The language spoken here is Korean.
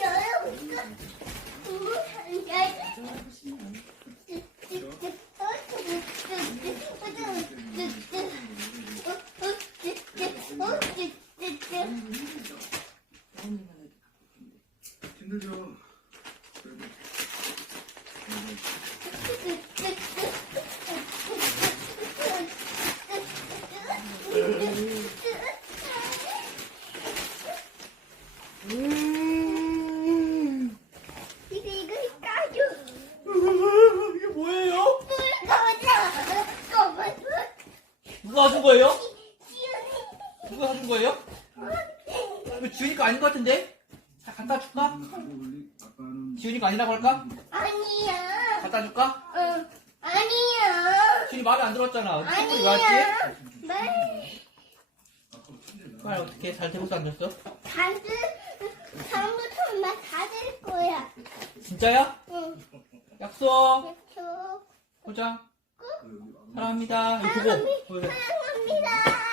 열어볼까? 힘들죠. 이거 이거 까줘. 이게 뭐예요? 물 가자. 거만 누가 해준 거예요? 누가 해준 거예요? 이거 지훈이가 아닌 것 같은데? 자, 갖다 줄까? 지훈이가 아니라고 할까? 아니야. 갖다 줄까? 응. 아니야. 지훈이 말이 안 들었잖아. 친구이 왜 아니야. 왔지? 말. 말 어떻게 잘 되고도 안 됐어? 다들 다음부터 막다될 거야. 진짜야? 응. 약속. 약속. 보자. 사랑합니다. 이거 보고. 사랑합니다.